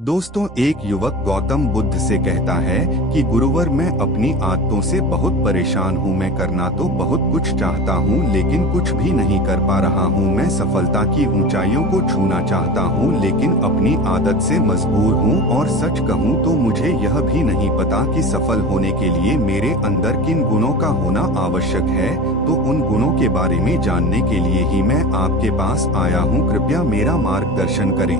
दोस्तों, एक युवक गौतम बुद्ध से कहता है कि गुरुवर, मैं अपनी आदतों से बहुत परेशान हूँ। मैं करना तो बहुत कुछ चाहता हूँ लेकिन कुछ भी नहीं कर पा रहा हूँ। मैं सफलता की ऊंचाइयों को छूना चाहता हूँ लेकिन अपनी आदत से मजबूर हूँ। और सच कहूँ तो मुझे यह भी नहीं पता कि सफल होने के लिए मेरे अंदर किन गुणों का होना आवश्यक है। तो उन गुणों के बारे में जानने के लिए ही मैं आपके पास आया हूँ। कृपया मेरा मार्गदर्शन करें।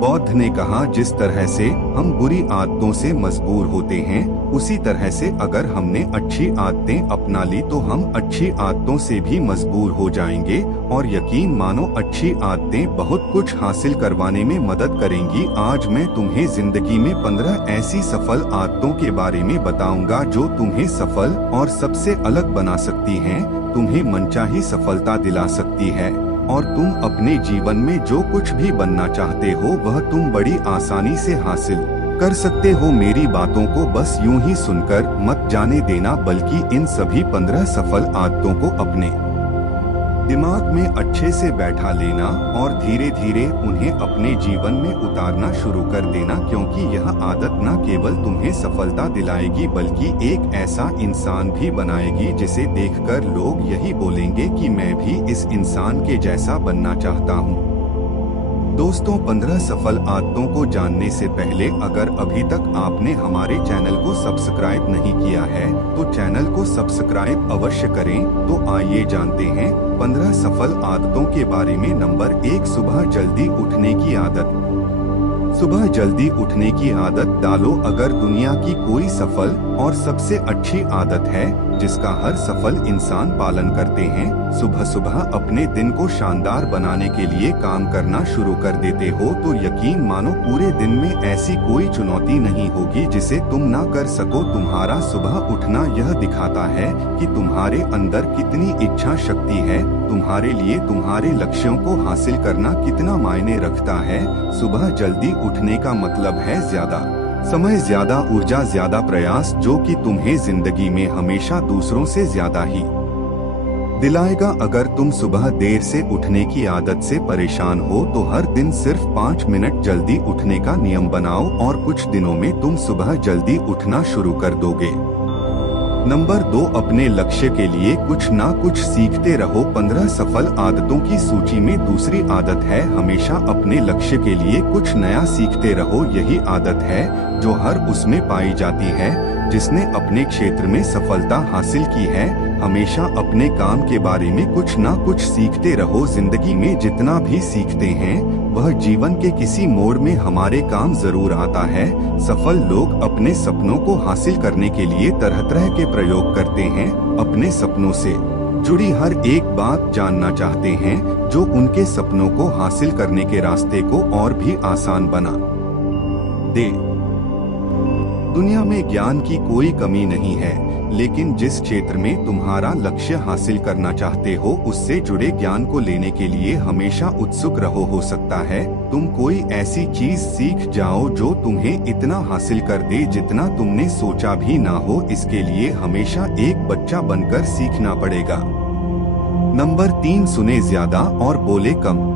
बौद्ध ने कहा, जिस तरह से हम बुरी आदतों से मजबूर होते हैं, उसी तरह से अगर हमने अच्छी आदतें अपना ली तो हम अच्छी आदतों से भी मजबूर हो जाएंगे। और यकीन मानो, अच्छी आदतें बहुत कुछ हासिल करवाने में मदद करेंगी। आज मैं तुम्हें जिंदगी में 15 ऐसी सफल आदतों के बारे में बताऊंगा जो तुम्हें सफल और सबसे अलग बना सकती हैं, तुम्हें मनचाही सफलता दिला सकती है और तुम अपने जीवन में जो कुछ भी बनना चाहते हो वह तुम बड़ी आसानी से हासिल कर सकते हो। मेरी बातों को बस यूं ही सुनकर मत जाने देना, बल्कि इन सभी 15 सफल आदतों को अपने दिमाग में अच्छे से बैठा लेना और धीरे धीरे उन्हें अपने जीवन में उतारना शुरू कर देना, क्योंकि यह आदत न केवल तुम्हें सफलता दिलाएगी बल्कि एक ऐसा इंसान भी बनाएगी जिसे देखकर लोग यही बोलेंगे कि मैं भी इस इंसान के जैसा बनना चाहता हूँ। दोस्तों, 15 सफल आदतों को जानने से पहले अगर अभी तक आपने हमारे चैनल को सब्सक्राइब नहीं किया है तो चैनल को सब्सक्राइब अवश्य करें। तो आइए जानते हैं 15 सफल आदतों के बारे में। नंबर 1, सुबह जल्दी उठने की आदत। सुबह जल्दी उठने की आदत डालो। अगर दुनिया की कोई सफल और सबसे अच्छी आदत है जिसका हर सफल इंसान पालन करते हैं, सुबह सुबह अपने दिन को शानदार बनाने के लिए काम करना शुरू कर देते हो, तो यकीन मानो पूरे दिन में ऐसी कोई चुनौती नहीं होगी जिसे तुम ना कर सको। तुम्हारा सुबह उठना यह दिखाता है कि तुम्हारे अंदर कितनी इच्छा शक्ति है, तुम्हारे लिए तुम्हारे लक्ष्यों को हासिल करना कितना मायने रखता है। सुबह जल्दी उठने का मतलब है ज्यादा समय, ज्यादा ऊर्जा, ज्यादा प्रयास, जो कि तुम्हें जिंदगी में हमेशा दूसरों से ज्यादा ही दिलाएगा। अगर तुम सुबह देर से उठने की आदत से परेशान हो तो हर दिन सिर्फ 5 मिनट जल्दी उठने का नियम बनाओ और कुछ दिनों में तुम सुबह जल्दी उठना शुरू कर दोगे। नंबर 2, अपने लक्ष्य के लिए कुछ ना कुछ सीखते रहो। 15 सफल आदतों की सूची में दूसरी आदत है हमेशा अपने लक्ष्य के लिए कुछ नया सीखते रहो। यही आदत है जो हर उसमें पाई जाती है जिसने अपने क्षेत्र में सफलता हासिल की है। हमेशा अपने काम के बारे में कुछ ना कुछ सीखते रहो। जिंदगी में जितना भी सीखते हैं वह जीवन के किसी मोड़ में हमारे काम जरूर आता है। सफल लोग अपने सपनों को हासिल करने के लिए तरह तरह के प्रयोग करते हैं। अपने सपनों से जुड़ी हर एक बात जानना चाहते हैं जो उनके सपनों को हासिल करने के रास्ते को और भी आसान बना दे। दुनिया में ज्ञान की कोई कमी नहीं है, लेकिन जिस क्षेत्र में तुम्हारा लक्ष्य हासिल करना चाहते हो उससे जुड़े ज्ञान को लेने के लिए हमेशा उत्सुक रहो। हो सकता है तुम कोई ऐसी चीज सीख जाओ जो तुम्हें इतना हासिल कर दे जितना तुमने सोचा भी ना हो। इसके लिए हमेशा एक बच्चा बनकर सीखना पड़ेगा। नंबर 3, सुने ज्यादा और बोले कम।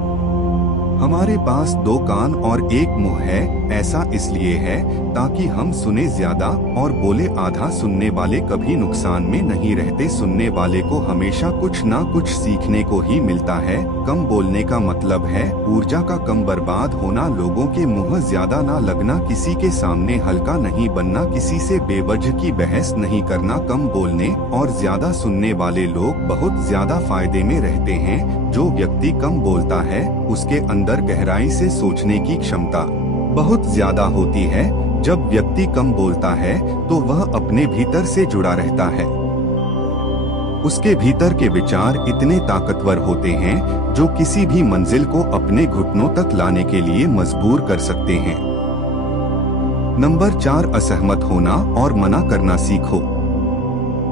हमारे पास 2 कान और 1 मुंह है। ऐसा इसलिए है ताकि हम सुने ज्यादा और बोले आधा। सुनने वाले कभी नुकसान में नहीं रहते। सुनने वाले को हमेशा कुछ ना कुछ सीखने को ही मिलता है। कम बोलने का मतलब है ऊर्जा का कम बर्बाद होना, लोगों के मुंह ज्यादा ना लगना, किसी के सामने हल्का नहीं बनना, किसी से बेवजह की बहस नहीं करना। कम बोलने और ज्यादा सुनने वाले लोग बहुत ज्यादा फायदे में रहते हैं। जो व्यक्ति कम बोलता है उसके अंदर गहराई से सोचने की क्षमता बहुत ज्यादा होती है। जब व्यक्ति कम बोलता है तो वह अपने भीतर से जुड़ा रहता है। उसके भीतर के विचार इतने ताकतवर होते हैं जो किसी भी मंजिल को अपने घुटनों तक लाने के लिए मजबूर कर सकते हैं। नंबर 4, असहमत होना और मना करना सीखो।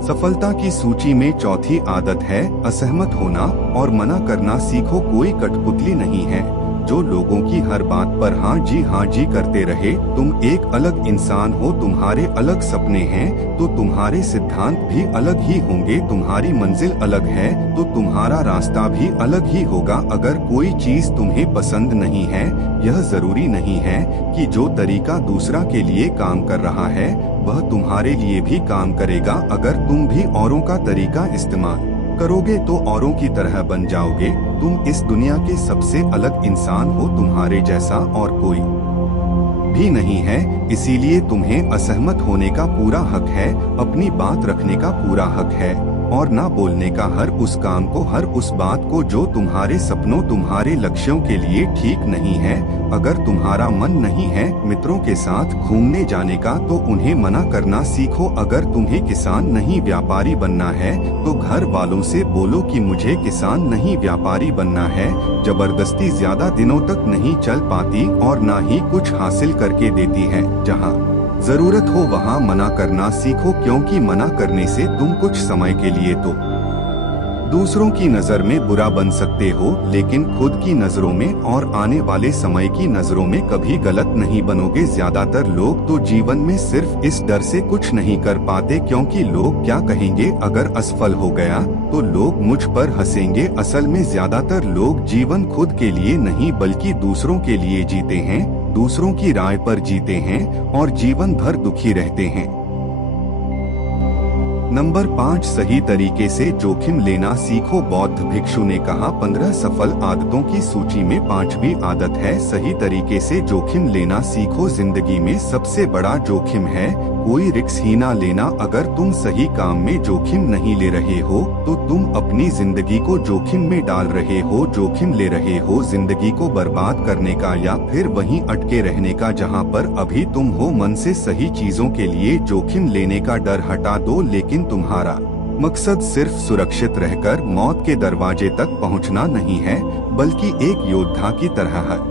सफलता की सूची में चौथी आदत है असहमत होना और मना करना सीखो। कोई कठपुतली नहीं है। जो लोगों की हर बात पर हाँ जी करते रहे। तुम एक अलग इंसान हो, तुम्हारे अलग सपने हैं तो तुम्हारे सिद्धांत भी अलग ही होंगे। तुम्हारी मंजिल अलग है तो तुम्हारा रास्ता भी अलग ही होगा। अगर कोई चीज तुम्हें पसंद नहीं है, यह जरूरी नहीं है कि जो तरीका दूसरा के लिए काम कर रहा है वह तुम्हारे लिए भी काम करेगा। अगर तुम भी औरों का तरीका इस्तेमाल करोगे तो औरों की तरह बन जाओगे। तुम इस दुनिया के सबसे अलग इंसान हो, तुम्हारे जैसा और कोई भी नहीं है। इसीलिए तुम्हें असहमत होने का पूरा हक है, अपनी बात रखने का पूरा हक है और ना बोलने का हर उस काम को, हर उस बात को जो तुम्हारे सपनों, तुम्हारे लक्ष्यों के लिए ठीक नहीं है। अगर तुम्हारा मन नहीं है मित्रों के साथ घूमने जाने का तो उन्हें मना करना सीखो। अगर तुम्हें किसान नहीं व्यापारी बनना है तो घर वालों से बोलो कि मुझे किसान नहीं व्यापारी बनना है। जबरदस्ती ज्यादा दिनों तक नहीं चल पाती और ना ही कुछ हासिल करके देती है। जहाँ जरूरत हो वहाँ मना करना सीखो, क्योंकि मना करने से तुम कुछ समय के लिए तो दूसरों की नजर में बुरा बन सकते हो, लेकिन खुद की नजरों में और आने वाले समय की नजरों में कभी गलत नहीं बनोगे। ज्यादातर लोग तो जीवन में सिर्फ इस डर से कुछ नहीं कर पाते क्योंकि लोग क्या कहेंगे। अगर असफल हो गया तो लोग मुझ पर हंसेंगे। असल में ज्यादातर लोग जीवन खुद के लिए नहीं बल्कि दूसरों के लिए जीते हैं, दूसरों की राय पर जीते हैं और जीवन भर दुखी रहते हैं। नंबर 5, सही तरीके से जोखिम लेना सीखो। बौद्ध भिक्षु ने कहा 15 सफल आदतों की सूची में 5वीं आदत है सही तरीके से जोखिम लेना सीखो। जिंदगी में सबसे बड़ा जोखिम है कोई रिस्क ही ना लेना। अगर तुम सही काम में जोखिम नहीं ले रहे हो तो तुम अपनी जिंदगी को जोखिम में डाल रहे हो। जोखिम ले रहे हो जिंदगी को बर्बाद करने का या फिर वहीं अटके रहने का जहां पर अभी तुम हो। मन से सही चीजों के लिए जोखिम लेने का डर हटा दो, लेकिन तुम्हारा मकसद सिर्फ सुरक्षित रहकर मौत के दरवाजे तक पहुंचना नहीं है बल्कि एक योद्धा की तरह है।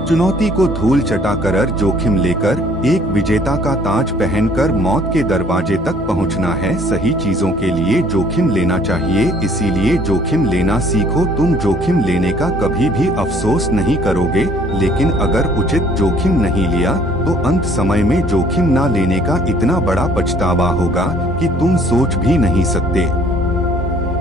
चुनौती को धूल चटाकर जोखिम लेकर एक विजेता का ताज पहनकर मौत के दरवाजे तक पहुंचना है। सही चीजों के लिए जोखिम लेना चाहिए, इसीलिए जोखिम लेना सीखो। तुम जोखिम लेने का कभी भी अफसोस नहीं करोगे, लेकिन अगर उचित जोखिम नहीं लिया तो अंत समय में जोखिम न लेने का इतना बड़ा पछतावा होगा कि तुम सोच भी नहीं सकते।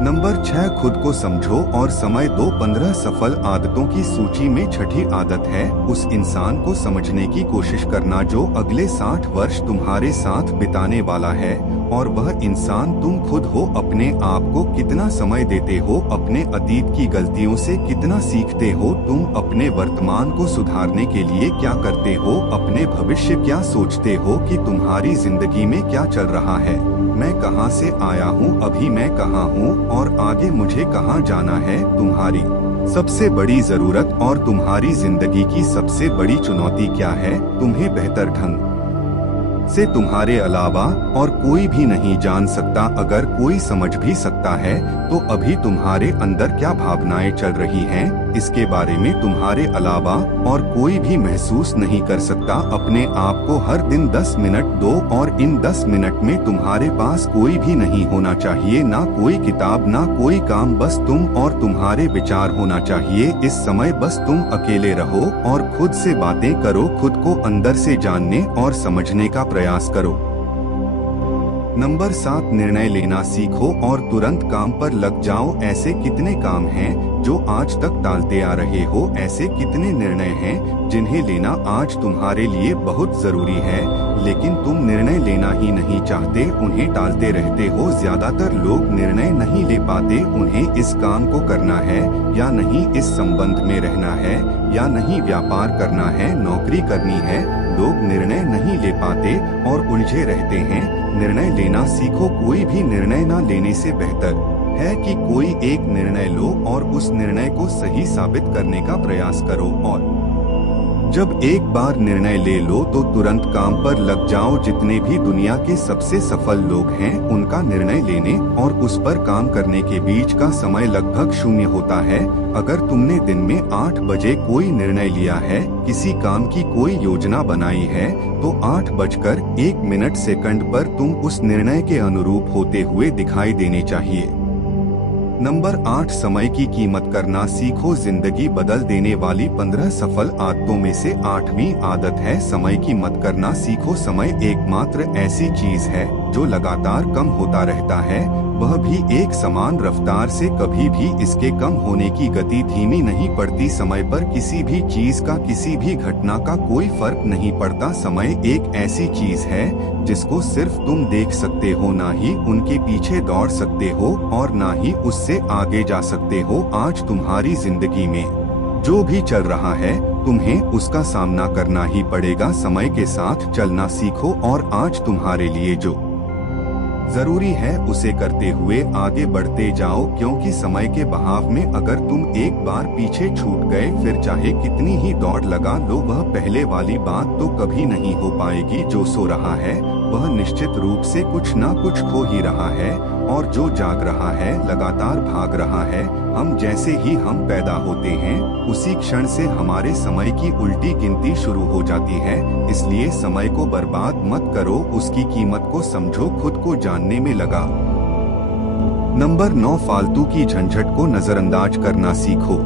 नंबर 6, खुद को समझो और समय दो। 15 सफल आदतों की सूची में छठी आदत है उस इंसान को समझने की कोशिश करना जो अगले 60 वर्ष तुम्हारे साथ बिताने वाला है, और वह इंसान तुम खुद हो। अपने आप को कितना समय देते हो, अपने अतीत की गलतियों से कितना सीखते हो, तुम अपने वर्तमान को सुधारने के लिए क्या करते हो, अपने भविष्य क्या सोचते हो कि तुम्हारी जिंदगी में क्या चल रहा है। मैं कहां से आया हूं, अभी मैं कहां हूं और आगे मुझे कहां जाना है। तुम्हारी सबसे बड़ी जरूरत और तुम्हारी जिंदगी की सबसे बड़ी चुनौती क्या है, तुम्हें बेहतर ढंग से तुम्हारे अलावा और कोई भी नहीं जान सकता। अगर कोई समझ भी सकता है तो अभी तुम्हारे अंदर क्या भावनाएं चल रही हैं, इसके बारे में तुम्हारे अलावा और कोई भी महसूस नहीं कर सकता। अपने आप को हर दिन 10 मिनट दो और इन 10 मिनट में तुम्हारे पास कोई भी नहीं होना चाहिए, ना कोई किताब ना कोई काम, बस तुम और तुम्हारे विचार होना चाहिए। इस समय बस तुम अकेले रहो और खुद से बातें करो, खुद को अंदर से जानने और समझने का प्रयास करो। नंबर 7, निर्णय लेना सीखो और तुरंत काम पर लग जाओ। ऐसे कितने काम हैं जो आज तक टालते आ रहे हो, ऐसे कितने निर्णय हैं जिन्हें लेना आज तुम्हारे लिए बहुत जरूरी है, लेकिन तुम निर्णय लेना ही नहीं चाहते, उन्हें टालते रहते हो। ज्यादातर लोग निर्णय नहीं ले पाते, उन्हें इस काम को करना है या नहीं, इस संबंध में रहना है या नहीं, व्यापार करना है, नौकरी करनी है। लोग निर्णय नहीं ले पाते और उलझे रहते हैं। निर्णय लेना सीखो, कोई भी निर्णय न लेने से बेहतर है कि कोई एक निर्णय लो और उस निर्णय को सही साबित करने का प्रयास करो, और जब एक बार निर्णय ले लो तो तुरंत काम पर लग जाओ। जितने भी दुनिया के सबसे सफल लोग हैं उनका निर्णय लेने और उस पर काम करने के बीच का समय लगभग 0 होता है। अगर तुमने दिन में 8 बजे कोई निर्णय लिया है, किसी काम की कोई योजना बनाई है, तो 8:01 पर तुम उस निर्णय के अनुरूप होते हुए दिखाई देने चाहिए। नंबर 8, समय की कीमत करना सीखो। जिंदगी बदल देने वाली 15 सफल आदतों में से 8वीं आदत है समय की मत करना सीखो। समय एकमात्र ऐसी चीज है जो लगातार कम होता रहता है, वह भी एक समान रफ्तार से। कभी भी इसके कम होने की गति धीमी नहीं पड़ती। समय पर किसी भी चीज का, किसी भी घटना का कोई फर्क नहीं पड़ता। समय एक ऐसी चीज है जिसको सिर्फ तुम देख सकते हो, ना ही उनके पीछे दौड़ सकते हो और ना ही उससे आगे जा सकते हो। आज तुम्हारी जिंदगी में जो भी चल रहा है तुम्हें उसका सामना करना ही पड़ेगा। समय के साथ चलना सीखो और आज तुम्हारे लिए जो जरूरी है उसे करते हुए आगे बढ़ते जाओ, क्योंकि समय के बहाव में अगर तुम एक बार पीछे छूट गए फिर चाहे कितनी ही दौड़ लगा लो वह पहले वाली बात तो कभी नहीं हो पाएगी। जो सो रहा है वह निश्चित रूप से कुछ ना कुछ खो ही रहा है और जो जाग रहा है लगातार भाग रहा है। हम जैसे ही हम पैदा होते हैं उसी क्षण से हमारे समय की उल्टी गिनती शुरू हो जाती है। इसलिए समय को बर्बाद मत करो, उसकी कीमत को समझो, खुद को जानने में लगा। नंबर 9, फालतू की झंझट को नजरअंदाज करना सीखो।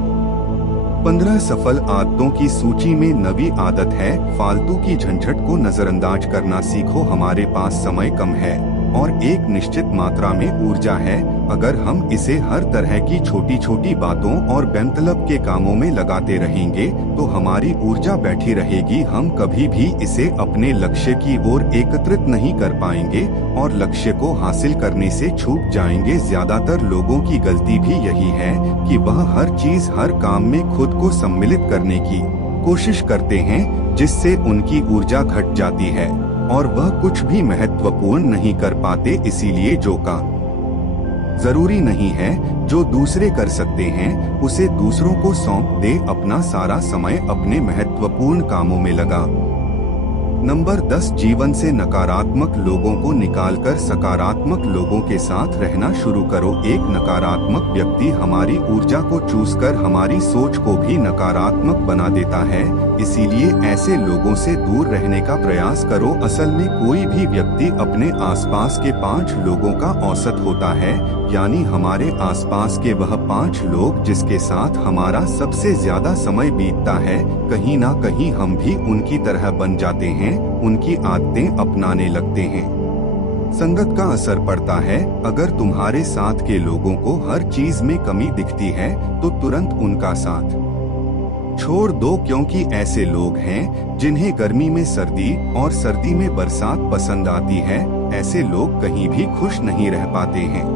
15 सफल आदतों की सूची में 9वीं आदत है फालतू की झंझट को नजरअंदाज करना सीखो। हमारे पास समय कम है और एक निश्चित मात्रा में ऊर्जा है। अगर हम इसे हर तरह की छोटी छोटी बातों और बेमतलब के कामों में लगाते रहेंगे तो हमारी ऊर्जा बैठी रहेगी। हम कभी भी इसे अपने लक्ष्य की ओर एकत्रित नहीं कर पाएंगे और लक्ष्य को हासिल करने से चूक जाएंगे। ज्यादातर लोगों की गलती भी यही है कि वह हर चीज, हर काम में खुद को सम्मिलित करने की कोशिश करते हैं, जिससे उनकी ऊर्जा घट जाती है और वह कुछ भी महत्वपूर्ण नहीं कर पाते। इसीलिए जो काम जरूरी नहीं है, जो दूसरे कर सकते हैं, उसे दूसरों को सौंप दे। अपना सारा समय अपने महत्वपूर्ण कामों में लगा। नंबर 10, जीवन से नकारात्मक लोगों को निकालकर सकारात्मक लोगों के साथ रहना शुरू करो। एक नकारात्मक व्यक्ति हमारी ऊर्जा को चूसकर हमारी सोच को भी नकारात्मक बना देता है। इसीलिए ऐसे लोगों से दूर रहने का प्रयास करो। असल में कोई भी व्यक्ति अपने आसपास के 5 लोगों का औसत होता है, यानी हमारे आसपास के वह 5 लोग जिसके साथ हमारा सबसे ज्यादा समय बीतता है। कहीं ना कहीं हम भी उनकी तरह बन जाते हैं, उनकी आदतें अपनाने लगते हैं। संगत का असर पड़ता है। अगर तुम्हारे साथ के लोगों को हर चीज में कमी दिखती है तो तुरंत उनका साथ छोड़ दो, क्योंकि ऐसे लोग हैं जिन्हें गर्मी में सर्दी और सर्दी में बरसात पसंद आती है। ऐसे लोग कहीं भी खुश नहीं रह पाते हैं।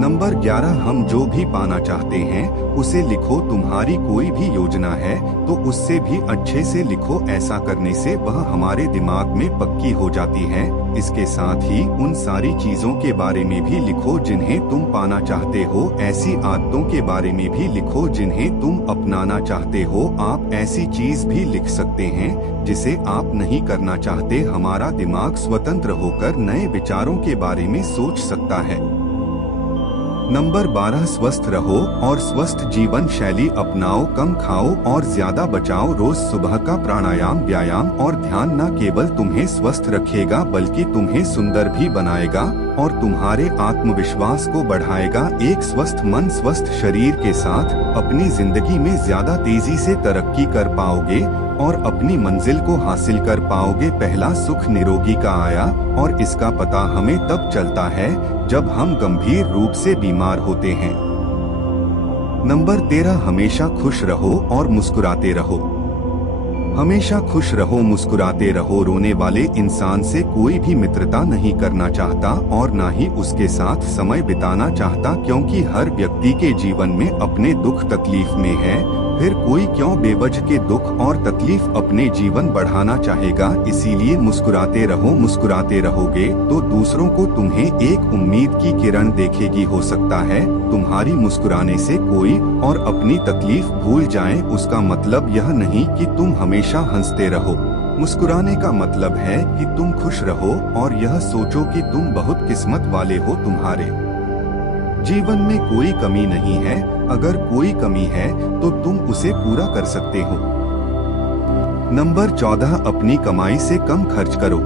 नंबर 11, हम जो भी पाना चाहते हैं उसे लिखो। तुम्हारी कोई भी योजना है तो उससे भी अच्छे से लिखो। ऐसा करने से वह हमारे दिमाग में पक्की हो जाती है। इसके साथ ही उन सारी चीजों के बारे में भी लिखो जिन्हें तुम पाना चाहते हो। ऐसी आदतों के बारे में भी लिखो जिन्हें तुम अपनाना चाहते हो। आप ऐसी चीज भी लिख सकते हैं जिसे आप नहीं करना चाहते। हमारा दिमाग स्वतंत्र होकर नए विचारों के बारे में सोच सकता है। नंबर 12, स्वस्थ रहो और स्वस्थ जीवन शैली अपनाओ। कम खाओ और ज्यादा बचाओ। रोज सुबह का प्राणायाम, व्यायाम और ध्यान न केवल तुम्हें स्वस्थ रखेगा बल्कि तुम्हें सुंदर भी बनाएगा और तुम्हारे आत्मविश्वास को बढ़ाएगा। एक स्वस्थ मन, स्वस्थ शरीर के साथ अपनी जिंदगी में ज्यादा तेजी से तरक्की कर पाओगे और अपनी मंजिल को हासिल कर पाओगे। पहला सुख निरोगी का आया और इसका पता हमें तब चलता है जब हम गंभीर रूप से बीमार होते हैं। नंबर 13, हमेशा खुश रहो और मुस्कुराते रहो। हमेशा खुश रहो, मुस्कुराते रहो। रोने वाले इंसान से कोई भी मित्रता नहीं करना चाहता और ना ही उसके साथ समय बिताना चाहता, क्योंकि हर व्यक्ति के जीवन में अपने दुख तकलीफ में है। फिर कोई क्यों बेवजह के दुख और तकलीफ अपने जीवन बढ़ाना चाहेगा। इसीलिए मुस्कुराते रहो। मुस्कुराते रहोगे तो दूसरों को तुम्हें एक उम्मीद की किरण देखेगी। हो सकता है तुम्हारी मुस्कुराने से कोई और अपनी तकलीफ भूल जाए। उसका मतलब यह नहीं कि तुम हमेशा हंसते रहो। मुस्कुराने का मतलब है कि तुम खुश रहो और यह सोचो कि तुम बहुत किस्मत वाले हो। तुम्हारे जीवन में कोई कमी नहीं है। अगर कोई कमी है तो तुम उसे पूरा कर सकते हो। नंबर 14, अपनी कमाई से कम खर्च करो।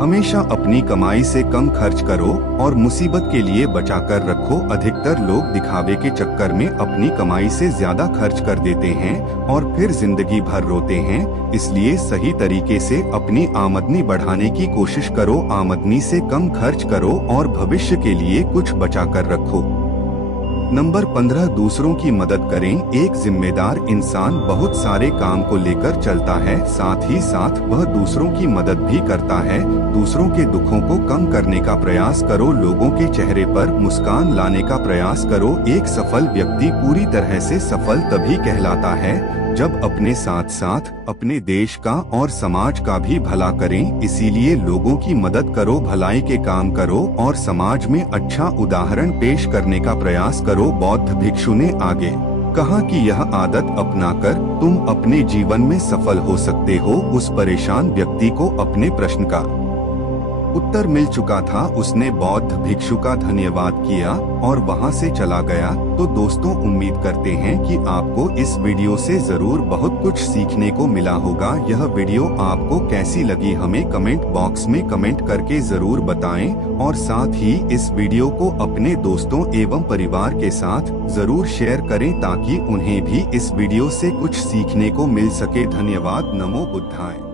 हमेशा अपनी कमाई से कम खर्च करो और मुसीबत के लिए बचा कर रखो। अधिकतर लोग दिखावे के चक्कर में अपनी कमाई से ज्यादा खर्च कर देते हैं और फिर जिंदगी भर रोते हैं। इसलिए सही तरीके से अपनी आमदनी बढ़ाने की कोशिश करो, आमदनी से कम खर्च करो और भविष्य के लिए कुछ बचा कर रखो। नंबर 15, दूसरों की मदद करें। एक जिम्मेदार इंसान बहुत सारे काम को लेकर चलता है, साथ ही साथ वह दूसरों की मदद भी करता है। दूसरों के दुखों को कम करने का प्रयास करो, लोगों के चेहरे पर मुस्कान लाने का प्रयास करो। एक सफल व्यक्ति पूरी तरह से सफल तभी कहलाता है जब अपने साथ साथ अपने देश का और समाज का भी भला करें। इसीलिए लोगों की मदद करो, भलाई के काम करो और समाज में अच्छा उदाहरण पेश करने का प्रयास करो। बौद्ध भिक्षु ने आगे कहा कि यह आदत अपनाकर तुम अपने जीवन में सफल हो सकते हो। उस परेशान व्यक्ति को अपने प्रश्न का उत्तर मिल चुका था। उसने बौद्ध भिक्षु का धन्यवाद किया और वहां से चला गया। तो दोस्तों, उम्मीद करते हैं कि आपको इस वीडियो से जरूर बहुत कुछ सीखने को मिला होगा। यह वीडियो आपको कैसी लगी हमें कमेंट बॉक्स में कमेंट करके जरूर बताएं और साथ ही इस वीडियो को अपने दोस्तों एवं परिवार के साथ जरूर शेयर करें ताकि उन्हें भी इस वीडियो से कुछ सीखने को मिल सके। धन्यवाद। नमो बुद्धाय।